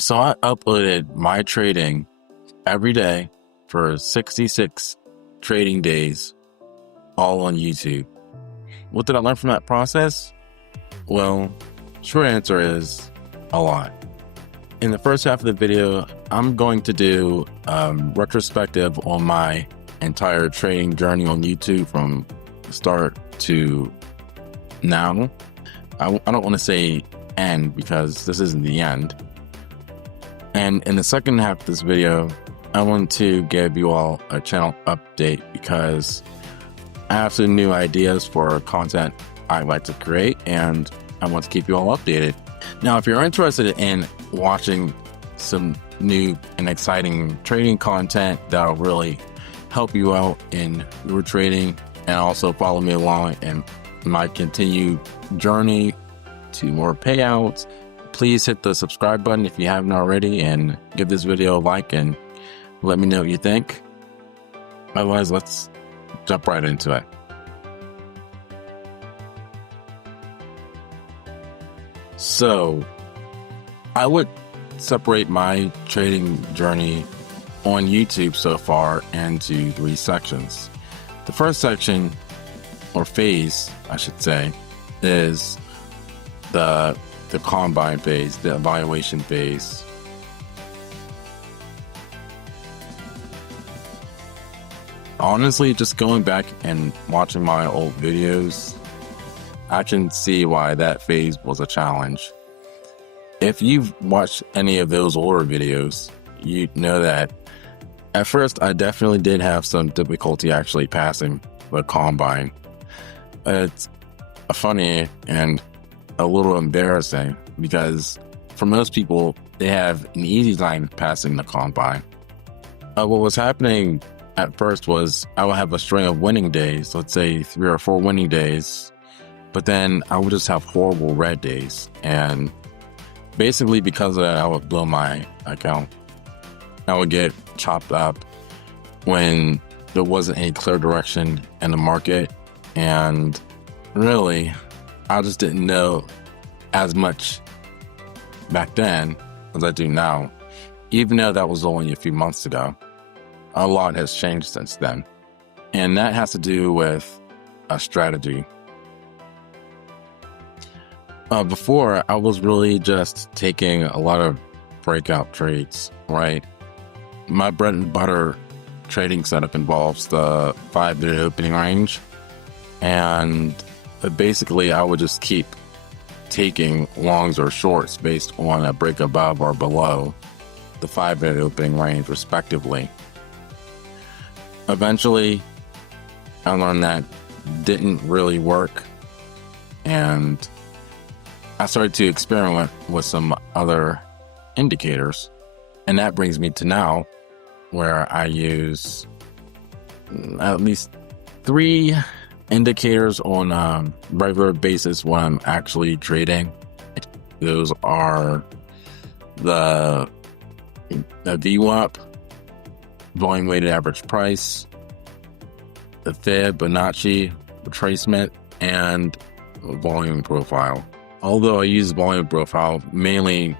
So I uploaded my trading every day for 66 trading days, all on YouTube. What did I learn from that process? Well, short answer is a lot. In the first half of the video, I'm going to do retrospective on my entire trading journey on YouTube from start to now. I don't want to say end because this isn't the end. And in the second half of this video, I want to give you all a channel update because I have some new ideas for content I like to create and I want to keep you all updated. Now, if you're interested in watching some new and exciting trading content that'll really help you out in your trading and also follow me along in my continued journey to more payouts, please hit the subscribe button if you haven't already and give this video a like and let me know what you think. Otherwise, let's jump right into it. So, I would separate my trading journey on YouTube so far into 3 sections. The first section, or phase, I should say, is the combine phase, the evaluation phase. Honestly, just going back and watching my old videos, I can see why that phase was a challenge. If you've watched any of those older videos, you know that at first I definitely did have some difficulty actually passing the combine. It's funny and a little embarrassing because for most people, they have an easy time passing the combine. What was happening at first was I would have a string of winning days, let's say 3 or 4 winning days, but then I would just have horrible red days. And basically because of that, I would blow my account. I would get chopped up when there wasn't any clear direction in the market. And really, I just didn't know as much back then as I do now. Even though that was only a few months ago, a lot has changed since then. And that has to do with a strategy. Before, I was really just taking a lot of breakout trades, right? My bread and butter trading setup involves the 5-minute opening range. And basically, I would just keep taking longs or shorts based on a break above or below the 5-minute opening range, respectively. Eventually, I learned that didn't really work, and I started to experiment with some other indicators. And that brings me to now, where I use at least 3 indicators on a regular basis when I'm actually trading. Those are the VWAP, volume weighted average price, the Fibonacci retracement, and volume profile. Although I use volume profile mainly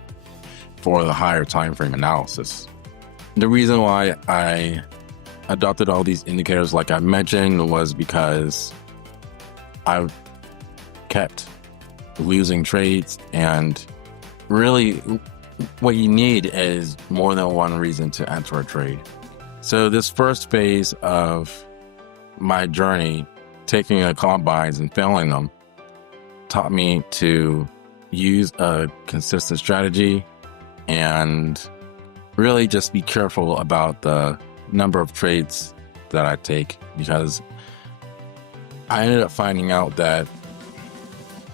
for the higher time frame analysis. The reason why I adopted all these indicators, like I mentioned, was because I kept losing trades, and really what you need is more than one reason to enter a trade. So this first phase of my journey, taking the combines and failing them, taught me to use a consistent strategy and really just be careful about the number of trades that I take, because I ended up finding out that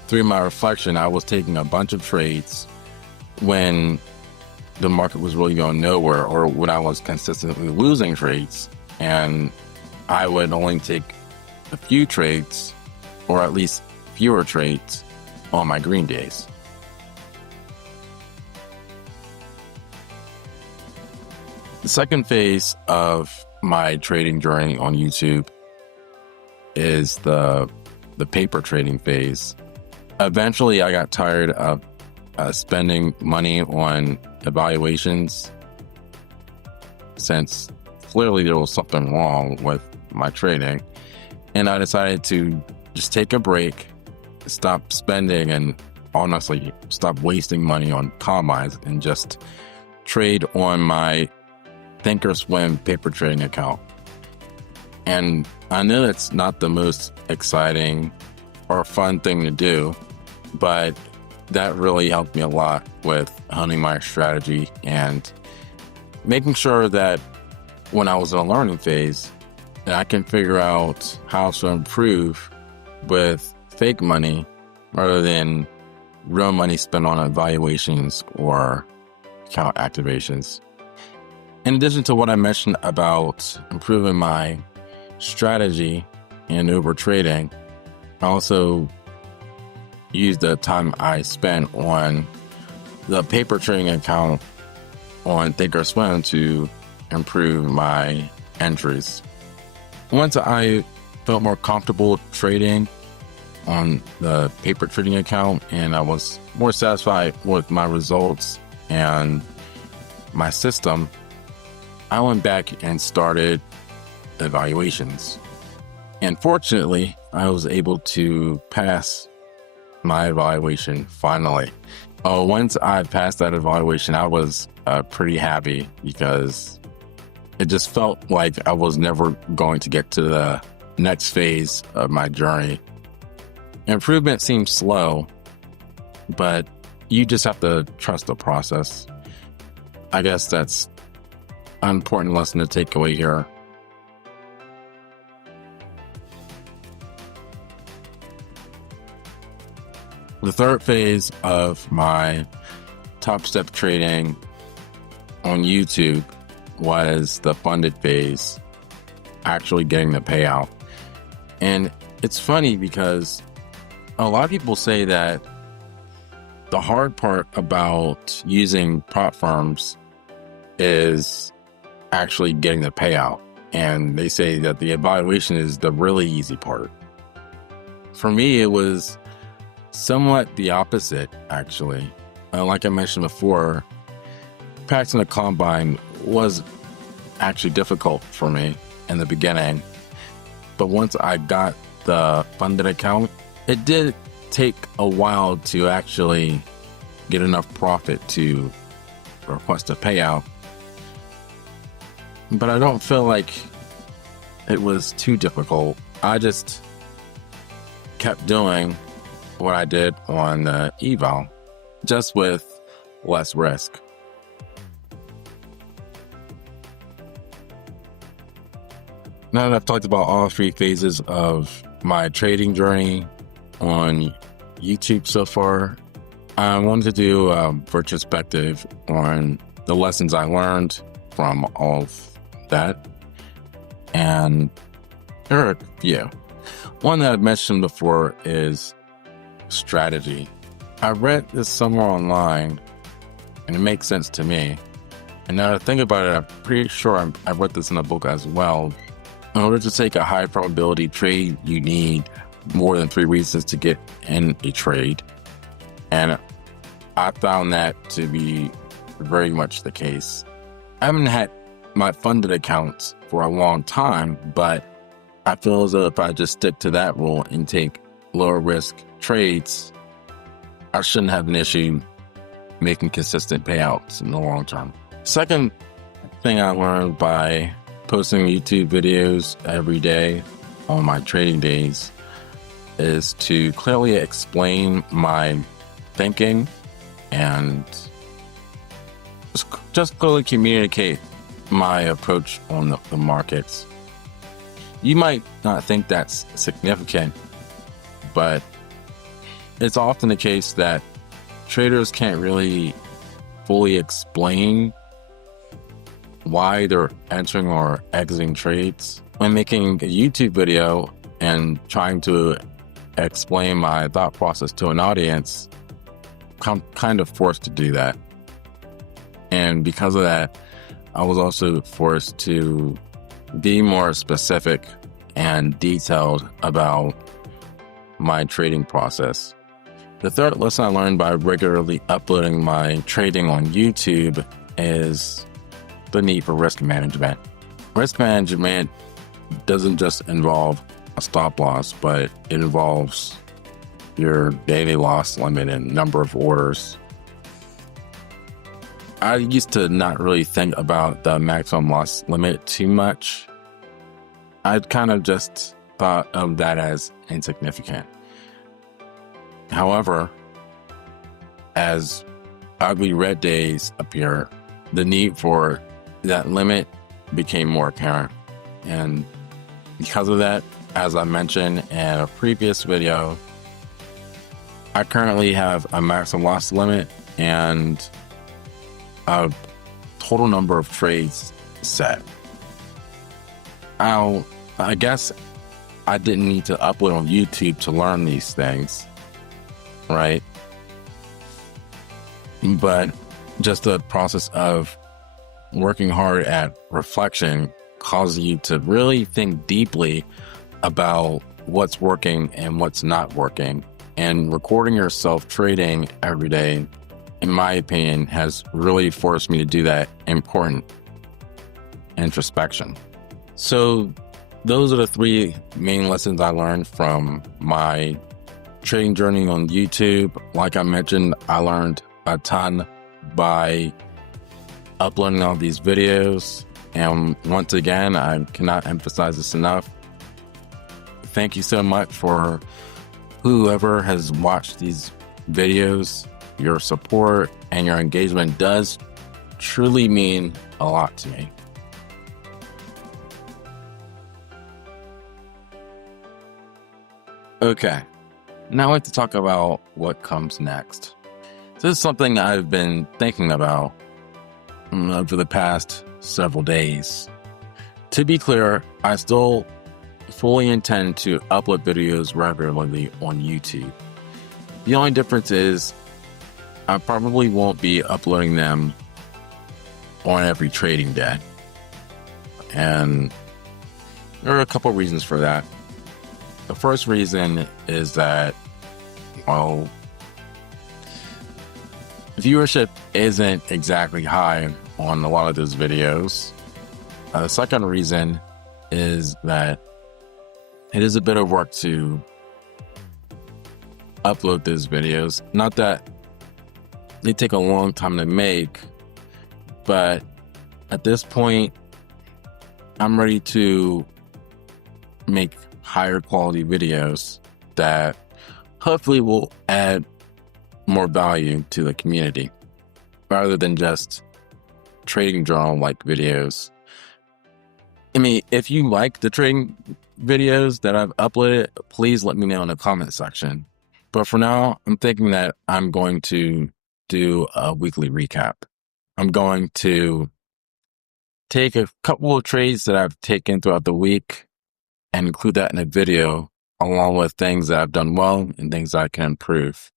through my reflection, I was taking a bunch of trades when the market was really going nowhere, or when I was consistently losing trades, and I would only take a few trades, or at least fewer trades, on my green days. The second phase of my trading journey on YouTube is the paper trading phase. Eventually, I got tired of spending money on evaluations, since clearly there was something wrong with my trading. And I decided to just take a break, stop spending, and honestly stop wasting money on combines and just trade on my Thinkorswim paper trading account. And I know that's not the most exciting or fun thing to do, but that really helped me a lot with honing my strategy and making sure that when I was in a learning phase, that I can figure out how to improve with fake money rather than real money spent on evaluations or account activations. In addition to what I mentioned about improving my strategy and over trading, I also used the time I spent on the paper trading account on Thinkorswim to improve my entries. Once I felt more comfortable trading on the paper trading account and I was more satisfied with my results and my system, I went back and started evaluations. And fortunately, I was able to pass my evaluation finally. Once I passed that evaluation, I was pretty happy because it just felt like I was never going to get to the next phase of my journey. Improvement seems slow, but you just have to trust the process. I guess that's an important lesson to take away here. The third phase of my Top Step trading on YouTube was the funded phase, actually getting the payout. And it's funny because a lot of people say that the hard part about using prop firms is actually getting the payout. And they say that the evaluation is the really easy part. For me, it was somewhat the opposite, actually. Like I mentioned before, practicing a combine was actually difficult for me in the beginning. But once I got the funded account, it did take a while to actually get enough profit to request a payout. But I don't feel like it was too difficult. I just kept doing what I did on the eval, just with less risk. Now that I've talked about all three phases of my trading journey on YouTube so far, I wanted to do a retrospective on the lessons I learned from all of that. And there are a few. One that I've mentioned before is strategy. I read this somewhere online and it makes sense to me. And now that I think about it, I'm pretty sure I read this in a book as well. In order to take a high probability trade, you need more than 3 reasons to get in a trade. And I found that to be very much the case. I haven't had my funded accounts for a long time, but I feel as though if I just stick to that rule and take lower risk trades, I shouldn't have an issue making consistent payouts in the long term. Second thing I learned by posting YouTube videos every day on my trading days is to clearly explain my thinking and just clearly communicate my approach on the markets. You might not think that's significant, but it's often the case that traders can't really fully explain why they're entering or exiting trades. When making a YouTube video and trying to explain my thought process to an audience, I'm kind of forced to do that. And because of that, I was also forced to be more specific and detailed about my trading process. The third lesson I learned by regularly uploading my trading on YouTube is the need for risk management. Risk management doesn't just involve a stop loss, but it involves your daily loss limit and number of orders. I used to not really think about the maximum loss limit too much. I kind of just thought of that as insignificant. However, as ugly red days appear, the need for that limit became more apparent. And because of that, as I mentioned in a previous video, I currently have a maximum loss limit and a total number of trades set. I guess I didn't need to upload on YouTube to learn these things, right? But just the process of working hard at reflection causes you to really think deeply about what's working and what's not working. And recording yourself trading every day, in my opinion, has really forced me to do that important introspection. So those are the three main lessons I learned from my trading journey on YouTube. Like I mentioned, I learned a ton by uploading all these videos. And once again, I cannot emphasize this enough. Thank you so much for whoever has watched these videos. Your support and your engagement does truly mean a lot to me. Okay, now I'd like to talk about what comes next. This is something I've been thinking about for the past several days. To be clear, I still fully intend to upload videos regularly on YouTube. The only difference is I probably won't be uploading them on every trading day. And there are a couple reasons for that. The first reason is that, well, viewership isn't exactly high on a lot of those videos. The second reason is that it is a bit of work to upload those videos. Not that they take a long time to make, but at this point, I'm ready to make higher quality videos that hopefully will add more value to the community rather than just trading journal like videos. I mean, if you like the trading videos that I've uploaded, please let me know in the comment section. But for now, I'm thinking that I'm going to do a weekly recap. I'm going to take a couple of trades that I've taken throughout the week and include that in a video, along with things that I've done well and things that I can improve.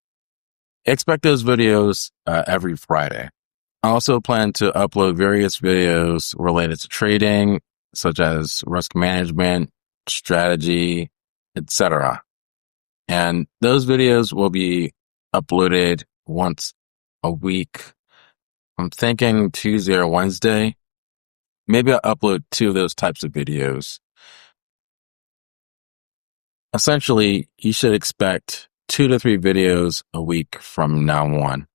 Expect those videos every Friday. I also plan to upload various videos related to trading, such as risk management, strategy, etc. And those videos will be uploaded once a week. I'm thinking Tuesday or Wednesday. Maybe I'll upload 2 of those types of videos. Essentially, you should expect 2 to 3 videos a week from now on.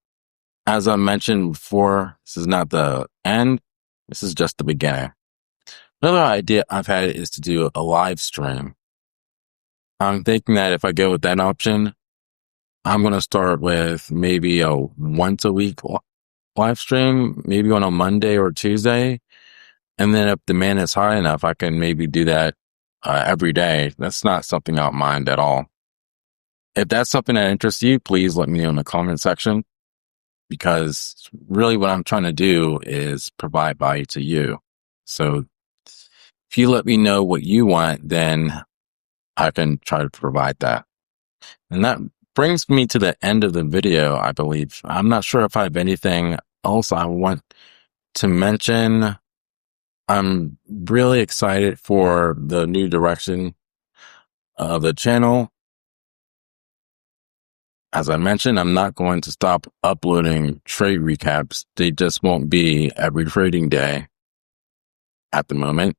As I mentioned before, this is not the end. This is just the beginning. Another idea I've had is to do a live stream. I'm thinking that if I go with that option, I'm going to start with maybe a once a week live stream, maybe on a Monday or Tuesday. And then if demand is high enough, I can maybe do that every day. That's not something I don't mind at all. If that's something that interests you, please let me know in the comment section, because really what I'm trying to do is provide value to you. So if you let me know what you want, then I can try to provide that. And that brings me to the end of the video, I believe. I'm not sure if I have anything else I want to mention. I'm really excited for the new direction of the channel. as I mentioned, I'm not going to stop uploading trade recaps. They just won't be every trading day at the moment.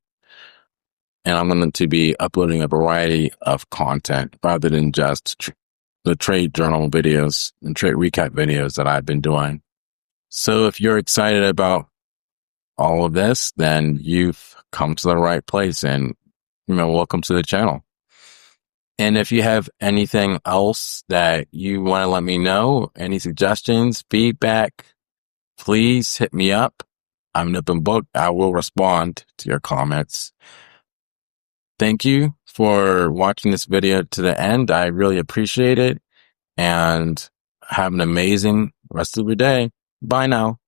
And I'm going to be uploading a variety of content rather than just the trade journal videos and trade recap videos that I've been doing. So if you're excited about all of this, then you've come to the right place, and welcome to the channel. And if you have anything else that you want to let me know, any suggestions, feedback, please hit me up. I'm an open book. I will respond to your comments. Thank you for watching this video to the end. I really appreciate it. And have an amazing rest of your day. Bye now.